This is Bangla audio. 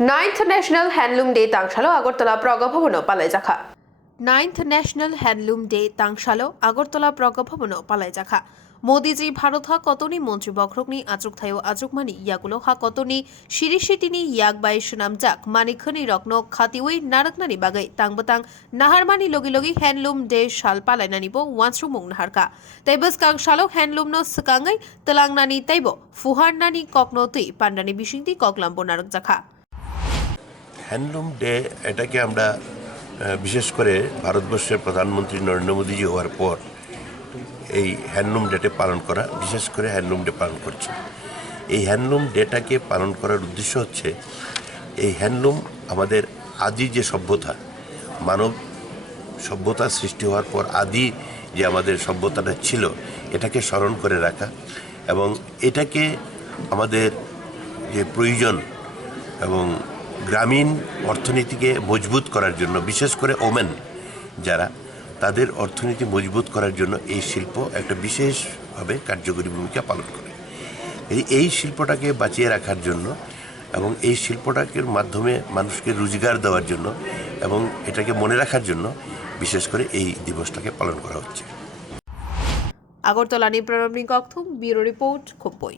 9th ন্যাশনাল হ্যান্ডলুম ডে তাংশালো Agartala Pragna Bhavan Khwlaijakha 9th national handloom day তাংশালো আগরতলা প্রজ্ঞা ভবন Khwlaijakha মোদিজি ভারত হা কতনি মন্ত্রী বক্রকনি আচুক থায়ো আচুকমানি ইয়াগুলো হা কতনি সিরিসিটিনি ইয়াক বাইশ নামজাক মানিখনি রত্ন খাতিউই নারকনানি বাগাই তাংবতাং নাহারমানি লগি লগি হ্যান্ডলুম ডে শাল পালাইনানিবো ওয়ানসু মুং নাহারকা তাইবস কাংশালো হ্যান্ডলুম নো সকাঙ্গাই তেলাংনানি তাইবো ফুহারনানি ককনো তুই পান্ডানি বিশিংতি ককলাম্বো নারকজাখা হ্যান্ডলুম ডে এটাকে আমরা বিশেষ করে ভারতবর্ষের প্রধানমন্ত্রী নরেন্দ্র মোদীজি হওয়ার পর এই হ্যান্ডলুম ডেটে পালন করা, বিশেষ করে হ্যান্ডলুম ডে পালন করছে। এই হ্যান্ডলুম ডেটাকে পালন করার উদ্দেশ্য হচ্ছে এই হ্যান্ডলুম আমাদের আদি যে সভ্যতা, মানব সভ্যতা সৃষ্টি হওয়ার পর আদি যে আমাদের সভ্যতাটা ছিল এটাকে স্মরণ করে রাখা এবং এটাকে আমাদের যে প্রয়োজন এবং গ্রামীণ অর্থনীতিকে মজবুত করার জন্য, বিশেষ করে ওমেন যারা, তাদের অর্থনীতি মজবুত করার জন্য এই শিল্প একটা বিশেষভাবে কার্যকরী ভূমিকা পালন করে। এই শিল্পটাকে বাঁচিয়ে রাখার জন্য এবং এই শিল্পটাকে মাধ্যমে মানুষকে রোজগার দেওয়ার জন্য এবং এটাকে মনে রাখার জন্য বিশেষ করে এই দিবসটাকে পালন করা হচ্ছে। আগরতলা নিপ্রণবনী ককথুম ব্যুরো রিপোর্ট খুম্পুই।